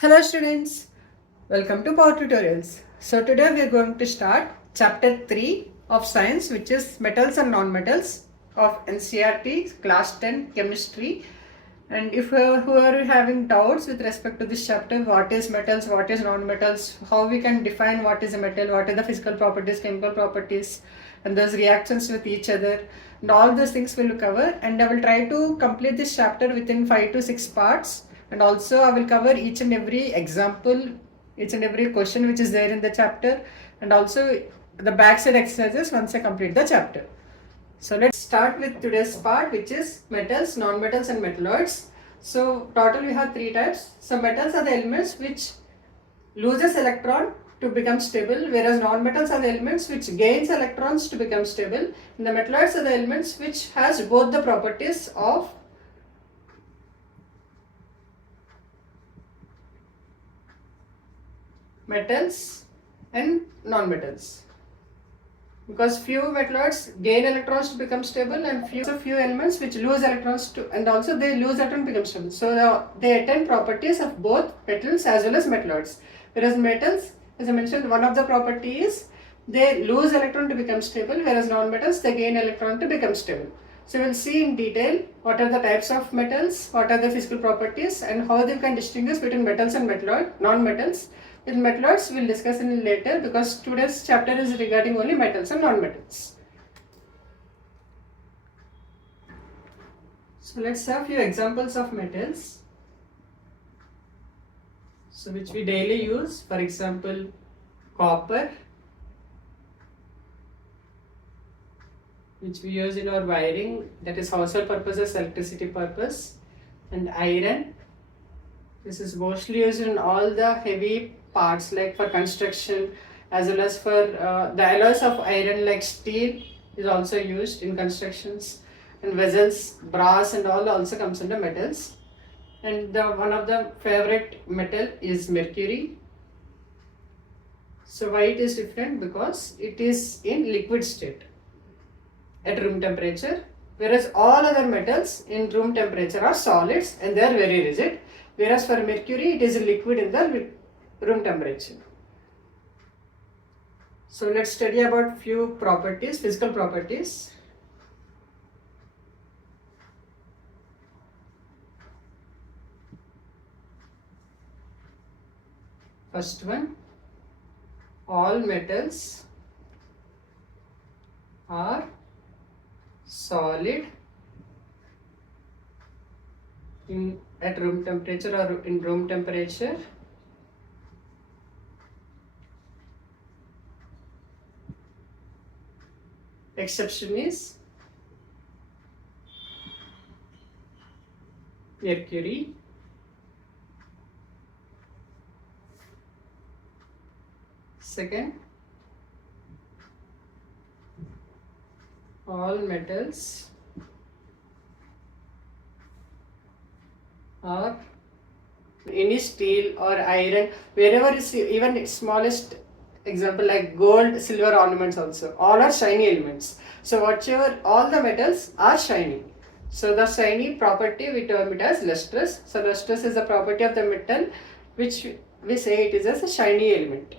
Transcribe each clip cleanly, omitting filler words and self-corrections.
Hello students, welcome to Power Tutorials. So today we are going to start chapter 3 of science, which is metals and non-metals of NCERT class 10 chemistry. And if who are having doubts with respect to this chapter, what is metals, what is non-metals, how we can define what is a metal, what are the physical properties, chemical properties, and those reactions with each other, and all those things we will cover. And I will try to complete this chapter within 5 to 6 parts. And also I will cover each and every example, each and every question which is there in the chapter, and also the backside exercises once I complete the chapter. So let's start with today's part, which is metals, non-metals and metalloids. So total we have 3 types. So metals are the elements which loses electron to become stable, whereas non-metals are the elements which gains electrons to become stable. And the metalloids are the elements which has both the properties of metals and non-metals, because few metalloids gain electrons to become stable and few elements which lose electrons to, and also they lose electron to become stable. So they attain properties of both metals as well as metalloids. Whereas metals, as I mentioned, one of the property is they lose electron to become stable, whereas non-metals they gain electron to become stable. So we'll see in detail what are the types of metals, what are the physical properties, and how they can distinguish between metals and non-metals. With metalloids we'll discuss in later, because today's chapter is regarding only metals and non-metals. So let's have few examples of metals, so which we daily use. For example, copper, which we use in our wiring, that is household purposes, electricity purpose. And iron, this is mostly used in all the heavy parts, like for construction, as well as for the alloys of iron like steel is also used in constructions. And vessels, brass and all also comes under metals. And one of the favorite metal is mercury. So why it is different? Because it is in liquid state at room temperature, whereas all other metals in room temperature are solids and they are very rigid, whereas for mercury it is a liquid in the room temperature. So let's study about few properties, physical properties. First one, all metals are solid at room temperature or in room temperature. Exception is mercury. Second, all metals are any steel or iron, wherever is even smallest example like gold, silver ornaments also, all are shiny elements. So whatever, all the metals are shiny. So the shiny property we term it as lustrous. So lustrous is a property of the metal which we say it is as a shiny element.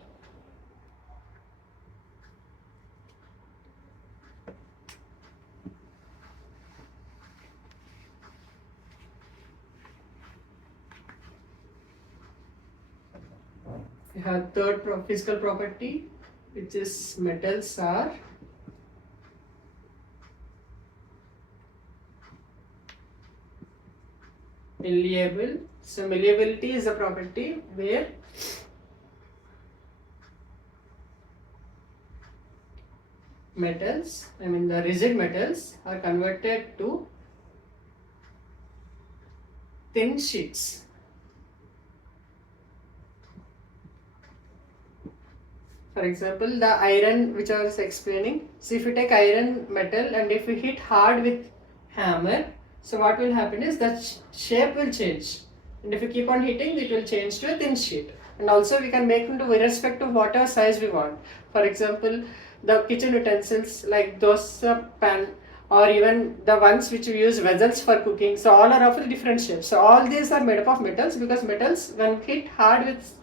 We have third physical property, which is metals are malleable. So malleability is a property where metals, the rigid metals, are converted to thin sheets. For example, the iron which I was explaining. So if you take iron metal and if you hit hard with hammer, so what will happen is that shape will change. And if you keep on hitting, it will change to a thin sheet. And also we can make into irrespective of whatever size we want. For example, the kitchen utensils like dosa pan or even the ones which we use vessels for cooking. So all are of different shapes. So all these are made up of metals, because metals when hit hard with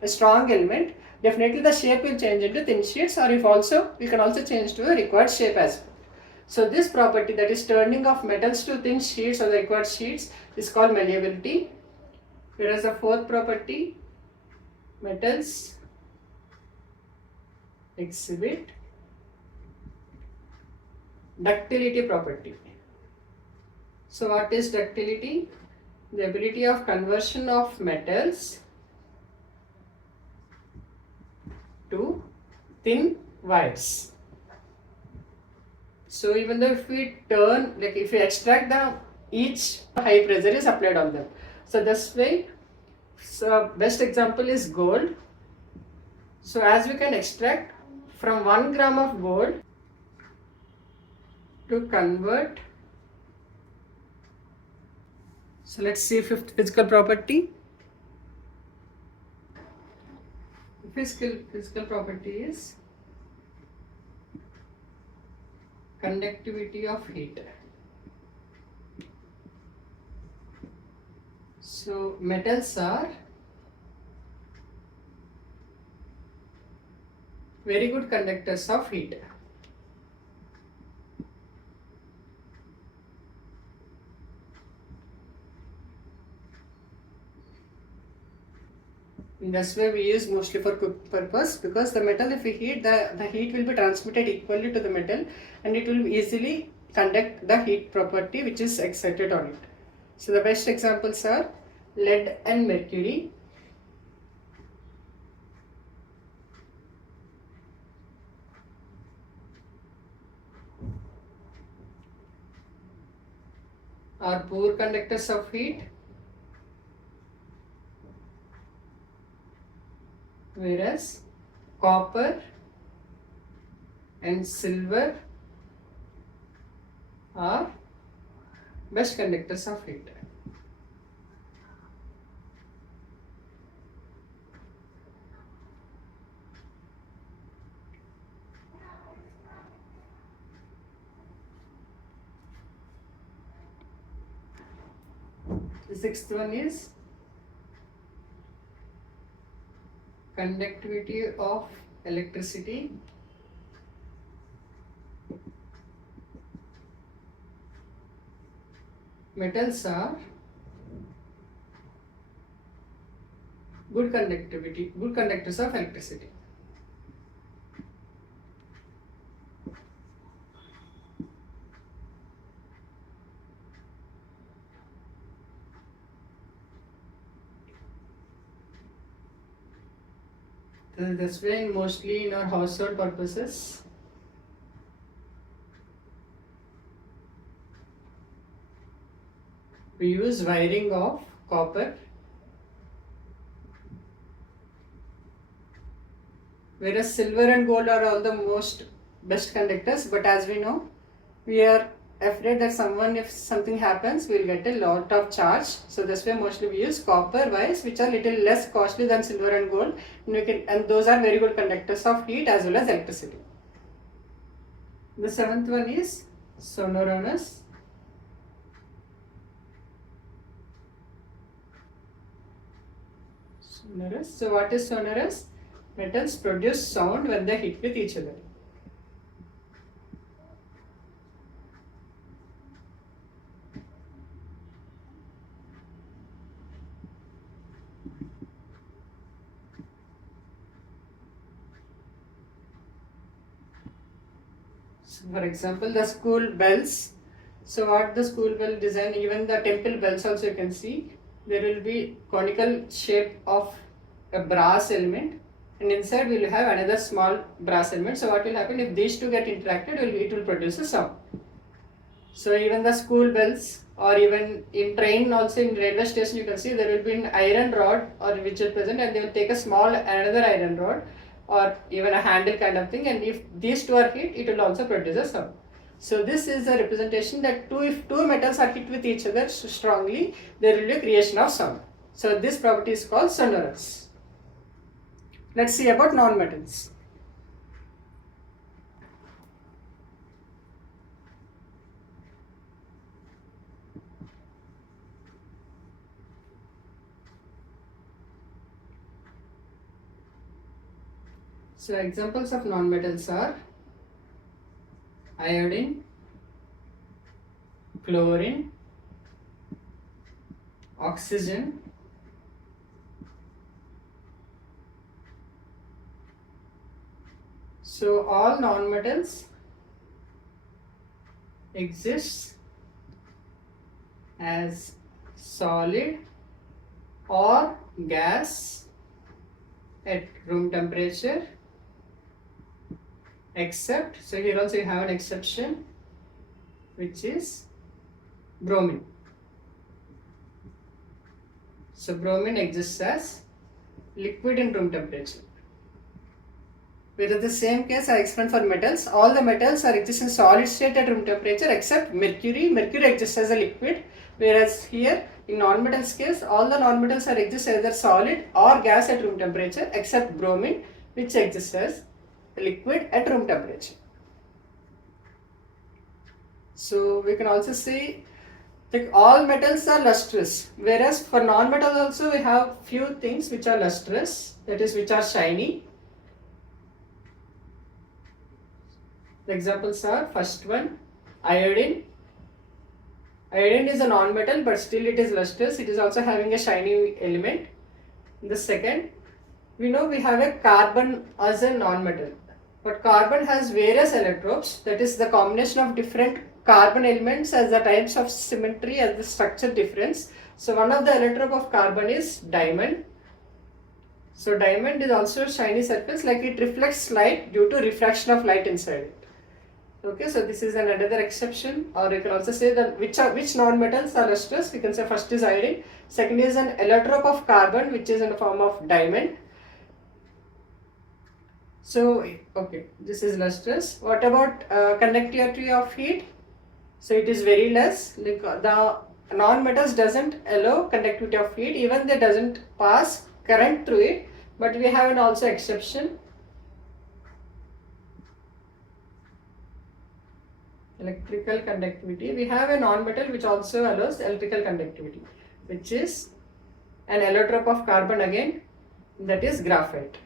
a strong element, definitely the shape will change into thin sheets, or if also we can also change to a required shape as well. So this property, that is turning of metals to thin sheets or the required sheets, is called malleability. Whereas the fourth property, metals exhibit ductility property. So what is ductility? The ability of conversion of metals to thin wires. So even though if we turn, like if we extract the, each high pressure is applied on them. So this way, so best example is gold. So as we can extract from 1 gram of gold to convert. So let's see fifth physical property. Physical property is conductivity of heat. So metals are very good conductors of heat. In this way we use mostly for cook purpose, because the metal, if we heat, the heat will be transmitted equally to the metal and it will easily conduct the heat property which is exerted on it. So the best examples are lead and mercury. Are poor conductors of heat, whereas copper and silver are best conductors of heat. The sixth one is conductivity of electricity. Metals are good conductors of electricity. This way, mostly in our household purposes, we use wiring of copper, whereas silver and gold are all the most best conductors. But as we know, we are afraid that if something happens, we will get a lot of charge. So this way mostly we use copper wires, which are little less costly than silver and gold, and those are very good conductors of heat as well as electricity. The seventh one is sonorous. So what is sonorous? Metals produce sound when they hit with each other. So for example, the school bells. So what the school bell design, even the temple bells also you can see, there will be conical shape of a brass element, and inside we will have another small brass element. So what will happen, if these two get interacted, it will produce a sound. So even the school bells, or even in train also, in railway station you can see there will be an iron rod or which is present, and they will take a small another iron rod or even a handle kind of thing, and if these two are hit, it will also produce a sound. So this is a representation that if two metals are hit with each other strongly, there will be a creation of sound. So this property is called sonorous. Let's see about non-metals. So examples of nonmetals are iodine, chlorine, oxygen, so all nonmetals exist as solid or gas at room temperature, except, so here also you have an exception, which is bromine. So bromine exists as liquid in room temperature. Whereas the same case I explained for metals, all the metals are exist in solid state at room temperature except mercury. Mercury exists as a liquid, whereas here in nonmetals case, all the nonmetals are exist either solid or gas at room temperature except bromine, which exists as liquid at room temperature. So we can also see that all metals are lustrous, whereas for non-metals also we have few things which are lustrous, that is which are shiny. The examples are, first one, iodine. Iodine is a non-metal but still it is lustrous, it is also having a shiny element. The second, we know we have a carbon as a non-metal, but carbon has various allotropes, that is the combination of different carbon elements as the types of symmetry as the structure difference. So one of the allotrope of carbon is diamond. So diamond is also a shiny surface, like it reflects light due to refraction of light inside it. Okay, so this is another exception, or you can also say that which non-metals are lustrous. We can say first is iodine, second is an allotrope of carbon which is in the form of diamond. So okay, this is lustrous. What about conductivity of heat? So it is very less. Like the non-metals doesn't allow conductivity of heat, even they doesn't pass current through it, but we have an also exception. Electrical conductivity. We have a non-metal which also allows electrical conductivity, which is an allotrope of carbon again, that is graphite.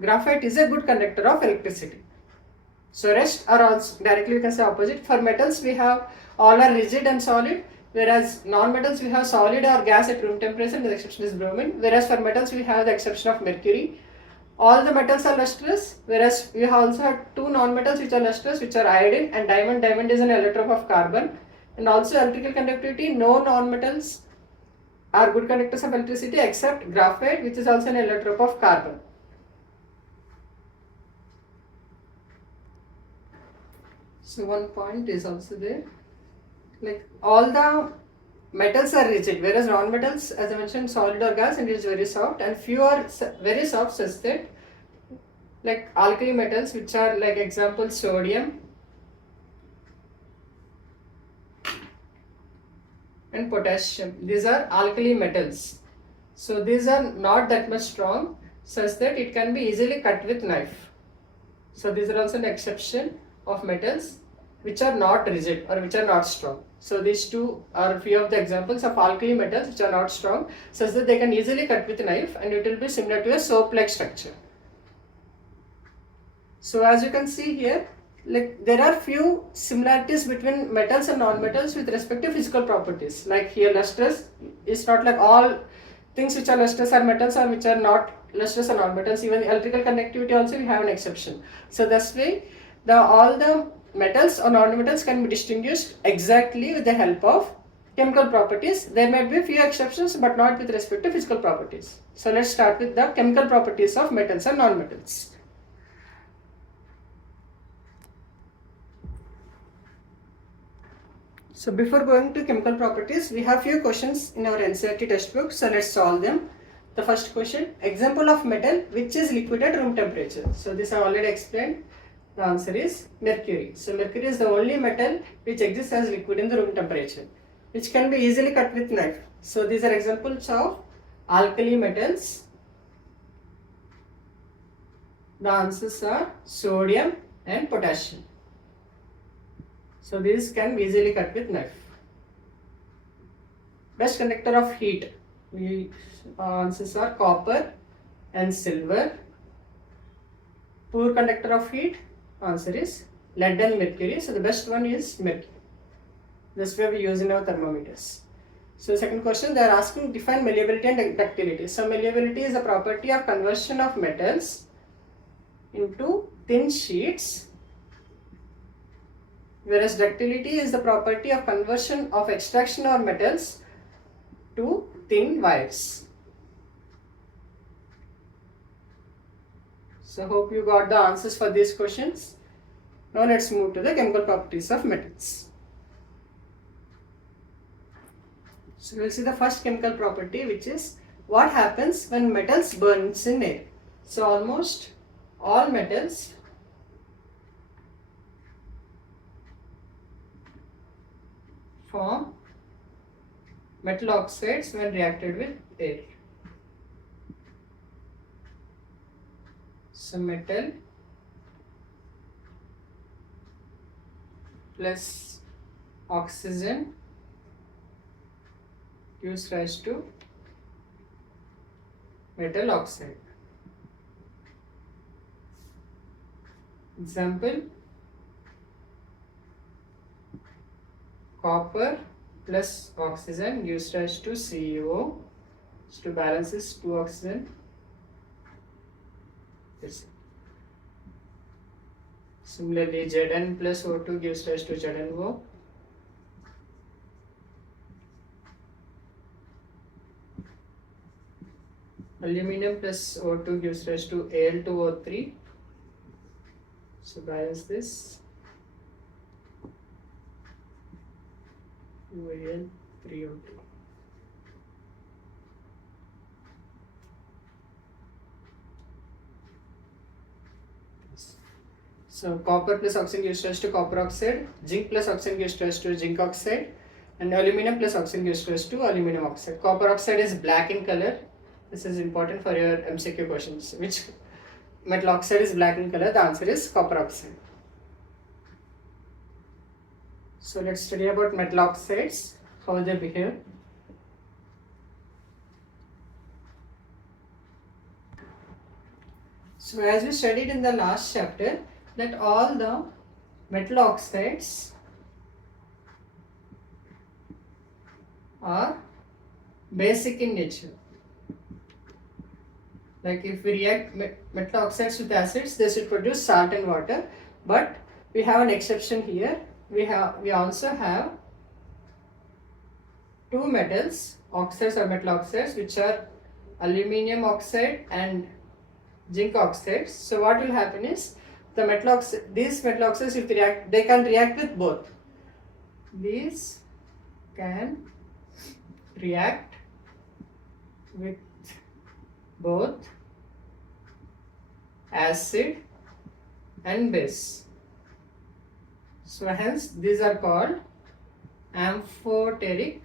Graphite is a good conductor of electricity. So rest are also directly we can say opposite. For metals we have all are rigid and solid, whereas non-metals we have solid or gas at room temperature, the exception is bromine. Whereas for metals we have the exception of mercury. All the metals are lustrous, whereas we also have two non-metals which are lustrous, which are iodine and diamond. Diamond is an allotrope of carbon. And also electrical conductivity, no non-metals are good conductors of electricity except graphite, which is also an allotrope of carbon. So one point is also there, like all the metals are rigid, whereas non-metals, as I mentioned, solid or gas, and it is very soft, and few are very soft such that, like alkali metals, which are like example sodium and potassium. These are alkali metals. So these are not that much strong such that it can be easily cut with knife. So these are also an exception of metals which are not rigid or which are not strong. So these two are few of the examples of alkali metals which are not strong such that they can easily cut with a knife and it will be similar to a soap-like structure. So as you can see here, like there are few similarities between metals and non-metals with respect to physical properties. Like here lustrous is not like all things which are lustrous are metals or which are not lustrous are non-metals. Even electrical conductivity also we have an exception. So this way all the metals or non-metals can be distinguished exactly with the help of chemical properties. There might be few exceptions but not with respect to physical properties. So let's start with the chemical properties of metals and non-metals. So before going to chemical properties, we have few questions in our NCERT textbook. So let's solve them. The first question, example of metal which is liquid at room temperature. So this I already explained. The answer is mercury. So mercury is the only metal which exists as liquid in the room temperature, which can be easily cut with knife. So these are examples of alkali metals. The answers are sodium and potassium. So these can be easily cut with knife. Best conductor of heat, answers are copper, and silver. Poor conductor of heat, answer is lead and mercury. So the best one is mercury. This way we use in our thermometers. So second question, they are asking define malleability and ductility. So malleability is a property of conversion of metals into thin sheets, whereas ductility is the property of conversion of extraction of metals to thin wires. So hope you got the answers for these questions. Now let's move to the chemical properties of metals. So we will see the first chemical property, which is what happens when metals burns in air. So almost all metals form metal oxides when reacted with air. So metal plus oxygen gives rise to metal oxide. Example, copper plus oxygen gives rise to CO. So to balance this, 2 oxygen. Similarly, Zn plus O2 gives rise to ZnO. Aluminum plus O2 gives rise to Al2O3. So balance this. Al3O2. So copper plus oxygen gives rise to copper oxide, zinc plus oxygen gives rise to zinc oxide, and aluminum plus oxygen gives rise to aluminum oxide. Copper oxide is black in color. This is important for your MCQ questions. Which metal oxide is black in color? The answer is copper oxide. So let's study about metal oxides, how they behave. So as we studied in the last chapter, that all the metal oxides are basic in nature. Like if we react metal oxides with acids, they should produce salt and water. But we have an exception here. We also have two metals, oxides or metal oxides, which are aluminum oxide and zinc oxides. So what will happen is these metal oxides, if they can react with both. These can react with both acid and base. So hence these are called amphoteric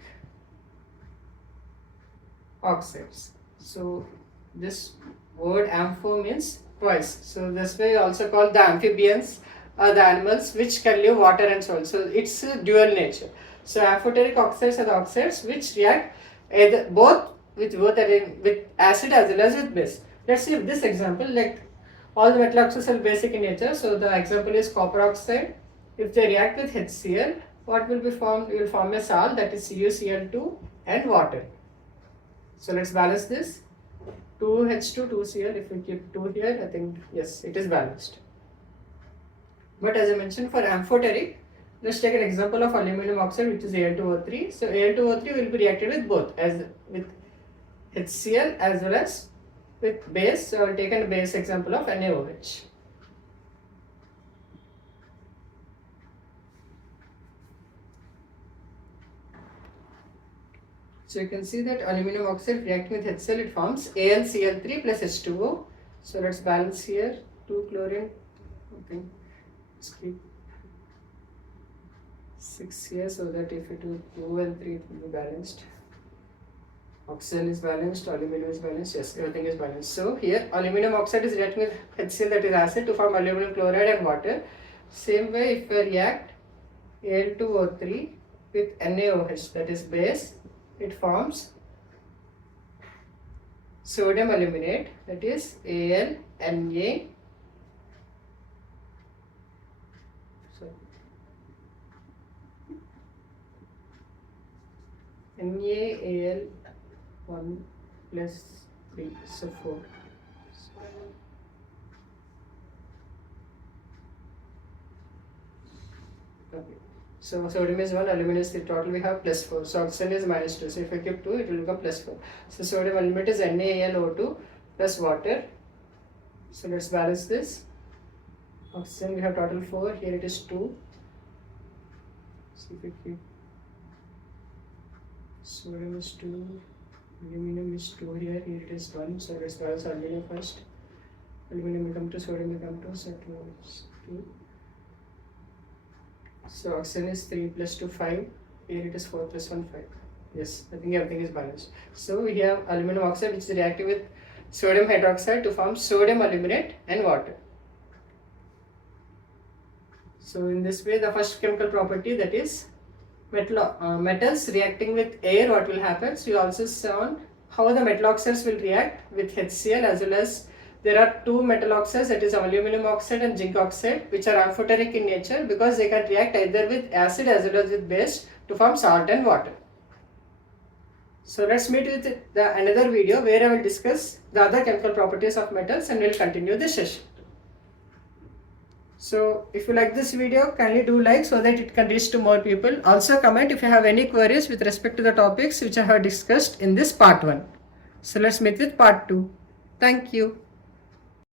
oxides. So this word ampho means twice. So this way also called the amphibians or the animals which can live water and soil. So it's a dual nature. So amphoteric oxides are the oxides which react either with acid as well as with base. Let's see this example. Like all the metal oxides are basic in nature. So the example is copper oxide. If they react with HCl, what will be formed? We will form a salt, that is CuCl2 and water. So let's balance this. 2H2, 2Cl. If we keep 2 here, I think yes, it is balanced. But as I mentioned, for amphoteric, let's take an example of aluminum oxide, which is Al2O3. So Al2O3 will be reacted with both, as with HCl as well as with base. So I will take a base example of NaOH. So you can see that aluminum oxide reacting with HCl, it forms AlCl3 plus H2O. So let's balance here, 2 chlorine, okay, let's keep 6 here, so that if it will 2 and 3, it will be balanced. Oxygen is balanced, aluminum is balanced, yes, everything is balanced. So here aluminum oxide is reacting with HCl, that is acid, to form aluminum chloride and water. Same way, if we react Al2O3 with NaOH, that is base, it forms sodium aluminate, that is AlNa. NaAl 1 plus 3, so 4. Okay. So sodium is 1, aluminum is 3, total we have plus 4. So oxygen is minus 2. So if I keep 2, it will become plus 4. So sodium aluminate is NaAlO2 plus water. So let's balance this. Oxygen we have total 4, here it is 2. So if we keep sodium is 2, aluminum is 2 here, here it is 1. So let's balance aluminum first. Aluminum become 2, sodium become 2, so 2 is 2. So oxygen is 3 plus 2, 5. Here it is 4 plus 1, 5. Yes, I think everything is balanced. So we have aluminum oxide which is reacting with sodium hydroxide to form sodium aluminate and water. So in this way, the first chemical property, that is metals reacting with air, what will happen? So you also saw how the metal oxides will react with HCl, as well as there are two metal oxides, that is aluminum oxide and zinc oxide, which are amphoteric in nature because they can react either with acid as well as with base to form salt and water. So let's meet with another video where I will discuss the other chemical properties of metals and we'll continue this session. So if you like this video, kindly do like so that it can reach to more people. Also comment if you have any queries with respect to the topics which I have discussed in this part 1. So let's meet with part 2. Thank you.